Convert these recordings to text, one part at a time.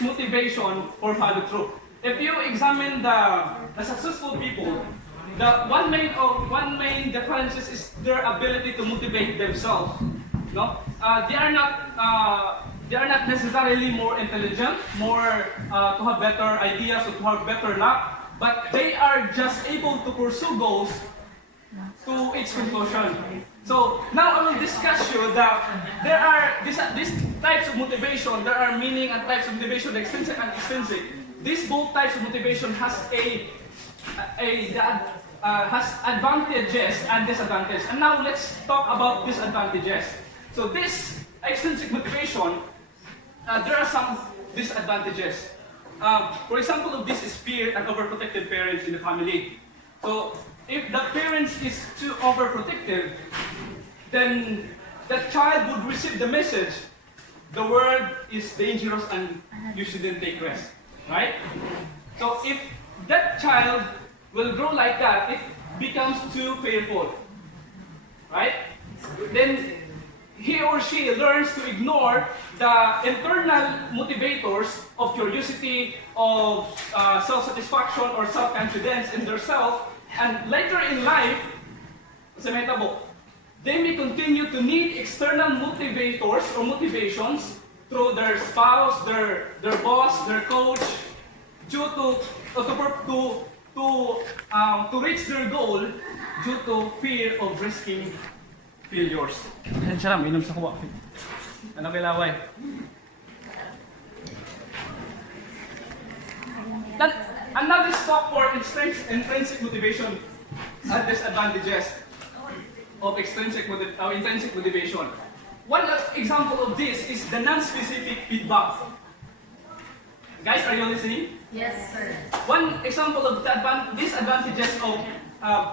intrinsic motivation for follow through. If you examine the successful people, the one main difference is their ability to motivate themselves. No, they are not necessarily more intelligent, more to have better ideas or to have better luck, but they are just able to pursue goals to its conclusion. So now I will discuss you that there are these types of motivation. There are meaning and types of motivation, extrinsic and extrinsic. These both types of motivation has has advantages and disadvantages. And now let's talk about disadvantages. So this extrinsic motivation, there are some disadvantages. For example, of this is fear and overprotective parents in the family. So if the parents is too overprotective, then the child would receive the message, the world is dangerous and you shouldn't take risks, right? So if that child will grow like that, it becomes too fearful, right? Then he or she learns to ignore the internal motivators of curiosity, of self-satisfaction or self-confidence in their self, and later in life, they may continue to need external motivators or motivations through their spouse, their boss, their coach, due to reach their goal due to fear of risking failures. Siya lang, inom sa kuwa. Ano kay laway? And now let's talk for intrinsic motivation and disadvantages of intrinsic motivation. One example of this is the non-specific feedback. Guys, are you listening? Yes, sir. One example of the disadvantages of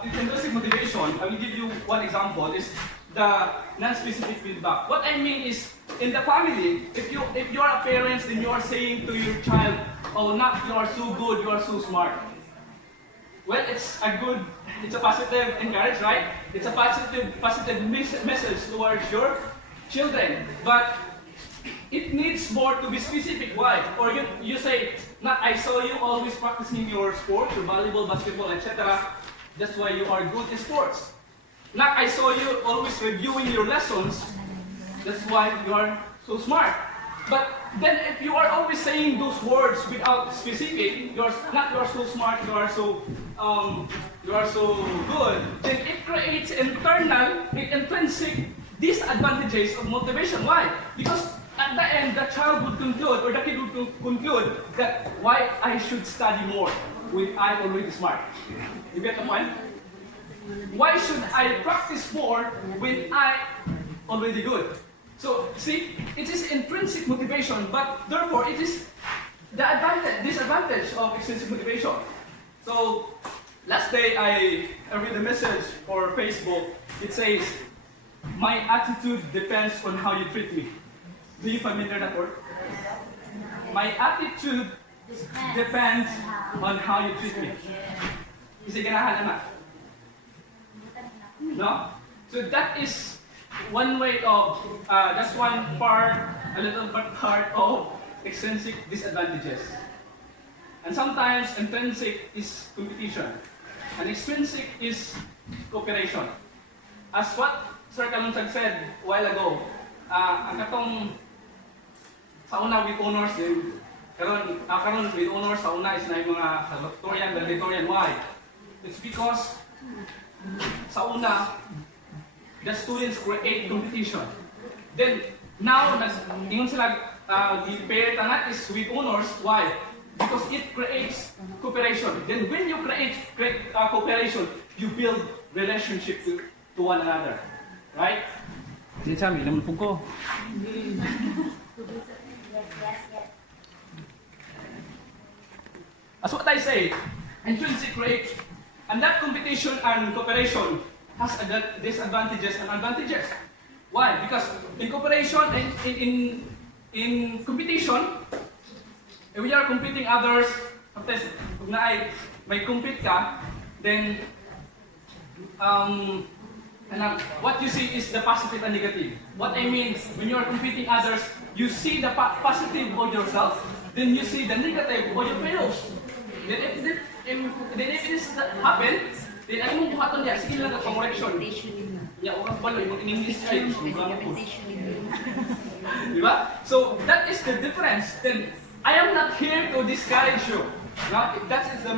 intrinsic motivation, I will give you one example, is the non-specific feedback. What I mean is, in the family, if you are a parent, then you are saying to your child, "Oh, not you are so good, you are so smart." Well, it's a positive encourage, right? It's a positive message towards your children. But it needs more to be specific. Why? Or you say, "Not I saw you always practicing your sport, your volleyball, basketball, etc. That's why you are good in sports." Not I saw you always reviewing your lessons. That's why you are so smart. But then if you are always saying those words without specific, you are so smart, you are so good, then it creates intrinsic disadvantages of motivation. Why? Because at the end, the child would conclude, or the kid would conclude that why I should study more when I'm already smart. You get the point? Why should I practice more when I'm already good? So, see, it is intrinsic motivation, but therefore it is the disadvantage of extrinsic motivation. So, last day I read a message for Facebook. It says, "My attitude depends on how you treat me." Do you familiar that word? My attitude depends on how you treat me. Is it ganahan na? No? So that is one way of, that's one part, a little part of extrinsic disadvantages. And sometimes intrinsic is competition, and extrinsic is cooperation. As what Sir Kalunsag said a while ago, ang katong sa una with honors, din karon with honors sa una is na yung mga salutatorian, valedictorian. Why? It's because sa una, the students create competition. Then, now, ingon sila, the pair tangat is with honors. Why? Because it creates cooperation. Then, when you create cooperation, you build relationship to one another. Right? Hindi sa amin, naman po ko. As what I say, intrinsic creates, and that competition and cooperation has disadvantages and advantages. Why? Because in cooperation, in competition, if we are competing others, kung may compete ka, then what you see is the positive and negative. What I mean, when you are competing others, you see the positive of yourself, then you see the negative o yung fails. Then if it is that happen, then ano mong buhaton niya? Sige lang ang correction. Ya, orang balo, yung in-English ay, diba? So, that is the difference. Then, I am not here to discourage you. No? That is the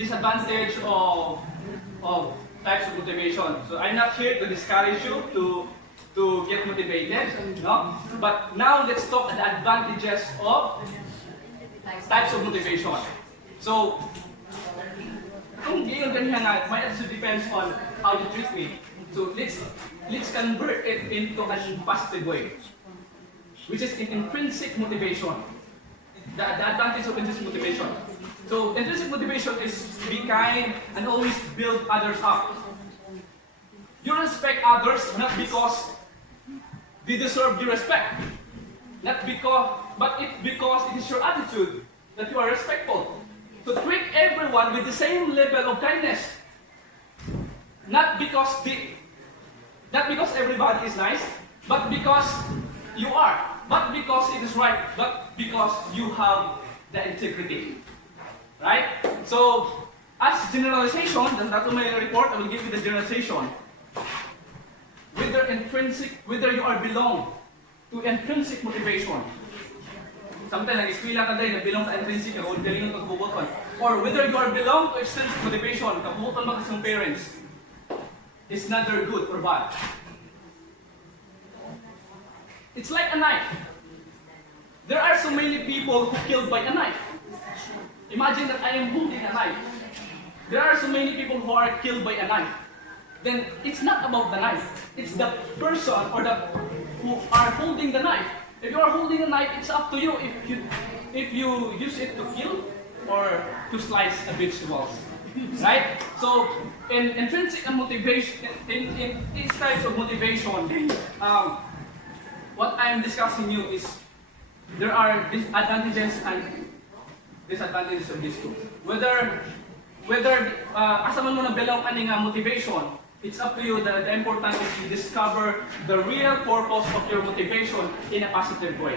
disadvantage of types of motivation. So, I'm not here to discourage you to get motivated. No? But now, let's talk the advantages of types of motivation. So, kung ngayon ganyan nga, my attitude depends on how you treat me. So let's convert it into a positive way, which is intrinsic motivation. The advantage of intrinsic motivation. So intrinsic motivation is be kind and always build others up. You respect others not because they deserve your respect, not because, but because it is your attitude that you are respectful. To treat everyone with the same level of kindness. Not because everybody is nice, but because you are. Not because it is right, but because you have the integrity. Right? So, as generalization, that's my report, I will give you the generalization. Whether you are belong to intrinsic motivation. Sometimes nag-eskwela ka dahil na belong sa intrinsic, o galing ng pagbubuton. Or whether you are belong to extrinsic motivation, kabubuton ba kasi ng parents, is neither good or bad. It's like a knife. There are so many people who killed by a knife. Imagine that I am holding a knife. There are so many people who are killed by a knife. Then it's not about the knife. It's the person or the who are holding the knife. If you are holding a knife, it's up to you if you use it to kill or to slice the vegetables. Right? So, in intrinsic motivation, in these types of motivation, what I'm discussing you is there are advantages and disadvantages of these two. Whether asa man mo na belong ani nga motivation, it's up to you. The important is to discover the real purpose of your motivation in a positive way.